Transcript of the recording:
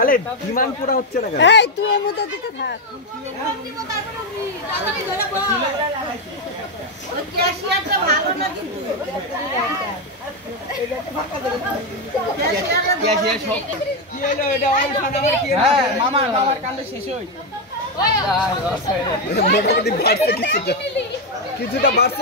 আরে ডিমান্ড পুরো হচ্ছে না কেন? এই তুই এর মধ্যে দিতে থাক। ক্যাশিয়ারটা ভালো না কিন্তু। ক্যাশিয়ার সব কি হলো এটা অনুষ্ঠান আমার কি? হ্যাঁ মামার কাণ্ড শেষ হই। মোটামুটি বাড়ছে কিছুটা বাড়ছে।